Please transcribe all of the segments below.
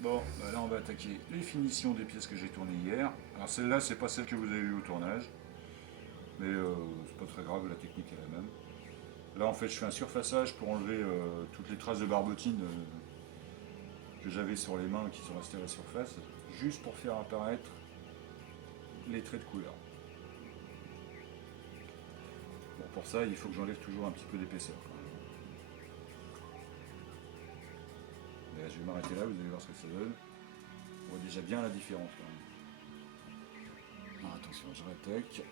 Bon, bah là on va attaquer les finitions des pièces que j'ai tournées hier. Alors celle-là, c'est pas celle que vous avez vue au tournage, mais c'est pas très grave, la technique est la même. Là en fait je fais un surfaçage pour enlever toutes les traces de barbotine que j'avais sur les mains qui sont restées à la surface, juste pour faire apparaître les traits de couleur. Bon, pour ça il faut que j'enlève toujours un petit peu d'épaisseur. Et là, je vais m'arrêter là, vous allez voir ce que ça donne. On voit déjà bien la différence quand même. Alors, attention, je réattaque.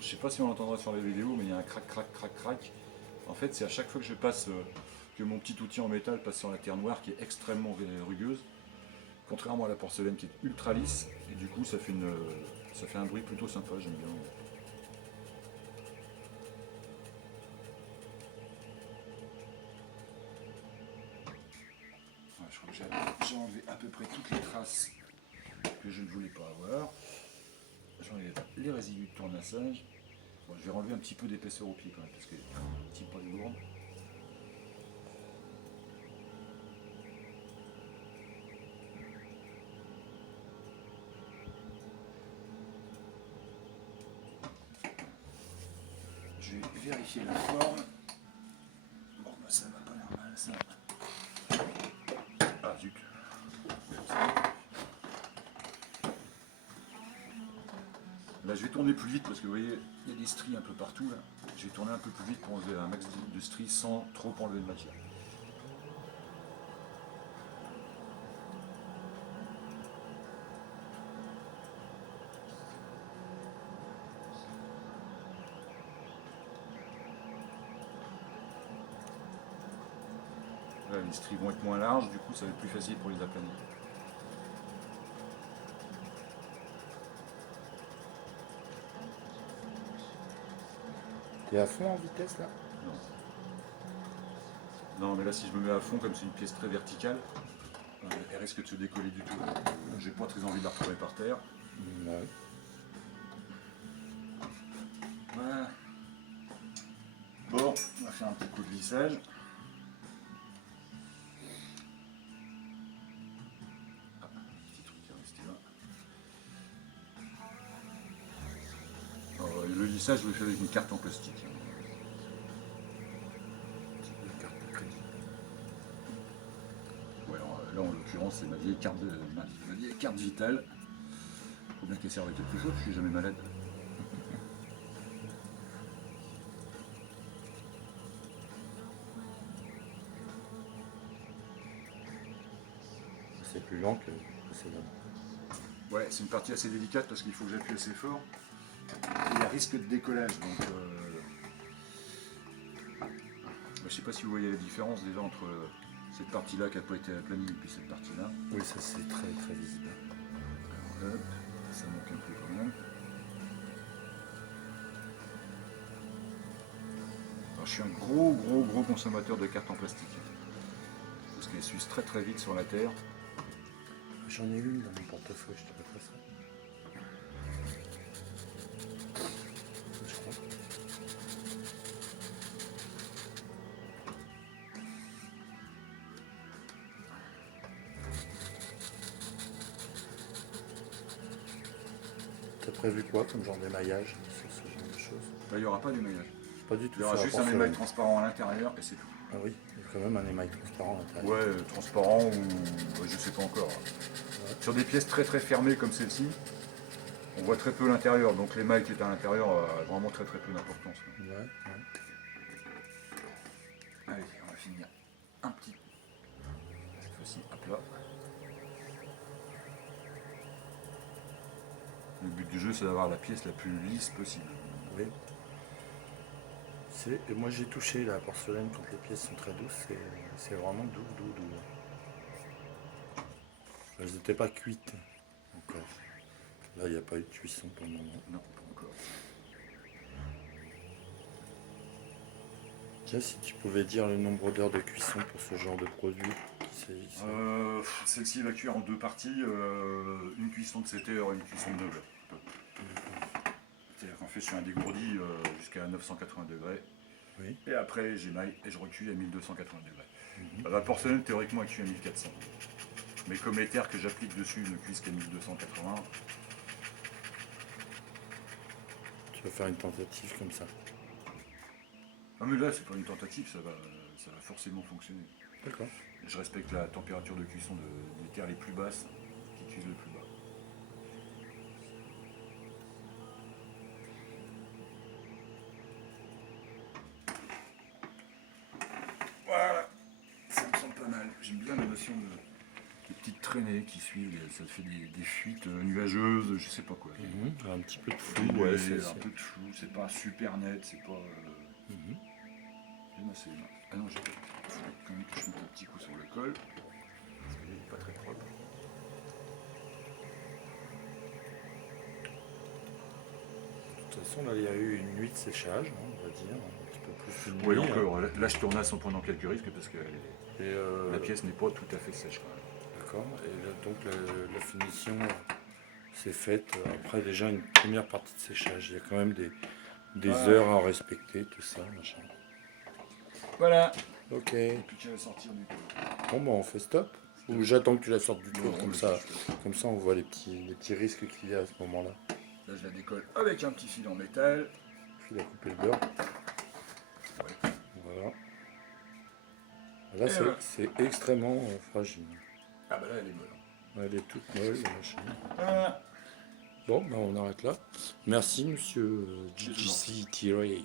Je sais pas si on l'entendra sur les vidéos, mais il y a un crac, crac, crac, crac. En fait, c'est à chaque fois que je passe, que mon petit outil en métal passe sur la terre noire qui est extrêmement rugueuse, contrairement à la porcelaine qui est ultra lisse, et du coup ça fait un bruit plutôt sympa, j'aime bien. Ouais, je crois que j'ai enlevé à peu près toutes les traces que je ne voulais pas avoir. J'enlève les résidus de tournassage. Bon, je vais enlever un petit peu d'épaisseur au pied quand même, parce que c'est un petit peu lourd. Je vais vérifier la forme. Bon, bah ça va pas l'air mal, ça. Ah zut. Là, je vais tourner plus vite parce que vous voyez, il y a des stries un peu partout là. Je vais tourner un peu plus vite pour enlever un max de stries sans trop enlever de matière. Là, les stries vont être moins larges, du coup, ça va être plus facile pour les aplanir. T'es à fond en vitesse là? Non, mais là, si je me mets à fond, comme c'est une pièce très verticale, elle risque de se décoller du tout. J'ai pas très envie de la retrouver par terre. Ouais. Voilà. Bon, on va faire un petit coup de lissage. Ah, petit truc qui est resté là. Alors, le lissage, je le fais avec une carte en plastique. Une carte de crédit. Ouais, alors, là, en l'occurrence, c'est ma vieille carte vitale. Faut bien qu'elle serve à quelque chose, je suis jamais malade. C'est plus lent que précédemment. Ouais, c'est une partie assez délicate parce qu'il faut que j'appuie assez fort. Et il y a risque de décollage, donc je sais pas si vous voyez la différence déjà entre cette partie-là qui n'a pas été aplanie et puis cette partie-là. Oui, ça c'est très très visible. Alors, hop, ça manque un peu quand même. Alors, je suis un gros consommateur de cartes en plastique. Parce qu'elles s'usent très très vite sur la terre. J'en ai une dans mon portefeuille, je te mettrai ça. Je crois. T'as prévu quoi comme genre d'émaillage sur ce genre de choses? Là, il n'y aura pas d'émaillage. Pas du tout. Il y aura sur la juste un porcelaine. émail transparent à l'intérieur et c'est tout. Ah oui, il y a quand même un émail transparent à l'intérieur. Ouais, transparent ou je sais pas encore. Ouais. Sur des pièces très très fermées comme celle-ci, on voit très peu l'intérieur, donc l'émail qui est à l'intérieur a vraiment très très peu d'importance. Ouais. Allez, on va finir un petit. Cette fois-ci à plat. Le but du jeu, c'est d'avoir la pièce la plus lisse possible. Oui. Et moi j'ai touché la porcelaine, toutes les pièces sont très douces, c'est vraiment doux. Elles n'étaient pas cuites encore. Là il n'y a pas eu de cuisson pour le moment. Non, pas encore. Tiens, si tu pouvais dire le nombre d'heures de cuisson pour ce genre de produit qu'il s'agisse. Celle-ci va cuire en deux parties, une cuisson de 7 heures et une cuisson de 9 heures. C'est-à-dire qu'en fait, je fais un dégourdi jusqu'à jusqu'à 980 degrés. Oui. Et après, j'émaille et je recuis à 1280 degrés. Mhm. La porcelaine, théoriquement, elle cuit à 1400. Mais comme les terres que j'applique dessus ne cuisent qu'à 1280, Tu vas faire une tentative comme ça. ah mais là, c'est pas une tentative, ça va forcément fonctionner. D'accord. Je respecte la température de cuisson des terres les plus basses qui cuisent le plus bas. Voilà, ça me semble pas mal. J'aime bien la notion des petites traînées qui suivent, ça fait des fuites nuageuses, je sais pas quoi. Mhm. Un petit peu de Oui, flou, ouais, c'est un peu de flou, c'est pas super net, c'est pas. Mhm. Ah non, j'ai faut quand même que je mette un petit coup sur le col, parce qu'il n'est pas très propre. De toute façon, là, il y a eu une nuit de séchage, hein, on va dire, un petit peu plus qu'une Oui, nuit. encore, là je tournasse en prenant quelques risques parce que Et, la pièce n'est pas tout à fait sèche quand même. d'accord. Et là, donc la finition s'est faite après déjà une première partie de séchage. Il y a quand même des Ouais. heures à respecter, tout ça, machin. Voilà. Ok. Et puis tu vas sortir du tout. Bon, bah, on fait stop. Ou j'attends que tu la sortes du tour, Non, comme mais ça, je- comme ça on voit les petits risques qu'il y a à ce moment-là. Là je la décolle avec un petit fil en métal. Puis il a coupé le beurre. Ouais. Voilà. Là, Et voilà. c'est extrêmement fragile. Ah bah là elle est molle. Elle est toute molle, la machine. Voilà. Bon, ben on arrête là. Merci, monsieur C'est GGC Thierry.